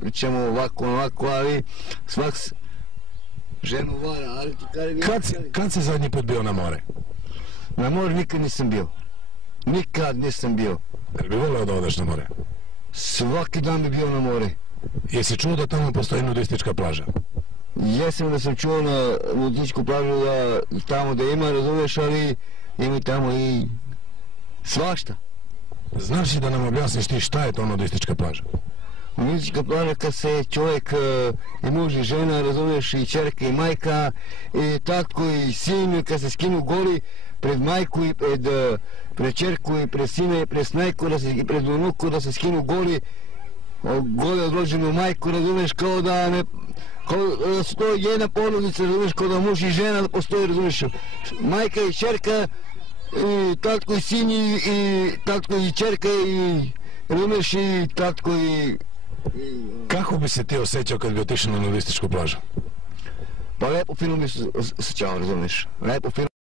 pričamo ovako, ali svak ženu vara, ali ti kaže... Kad si zadnji put bio na more? Na more nikad nisam bio. Nikad nisam bio. Jel bi voleo da odeš na more? Svaki dan bi bio na more. Jesi čuo da tamo postoji nudistička plaža? Jesam da sam čuo na nudističku plažu da tamo da ima, razumeš, ali ima tamo i svašta. Znaš li da nam objasniš ti šta je to nudistička plaža? Nudistička plaža kad se čovjek i muž i žena, razumeš, i čerka i majka, i tatko i sin, kad se skinu goli pred majku i pred čerku i pred sina i pred snajku i pred unuku da se skinu goli odloženu majku, razumeš, kao da ne... Kao da su to jedna porodica, razumeš, kao da muž i žena da postoji, razumeš, majka i čerka, i tatko i sin, i tatko i čerka, i razumeš, i tatko i... Kako bi se ti osjećao kad bi otišao na nudističku plažu? Pa lepo fino bi se osjećao, razumeš, lepo fino.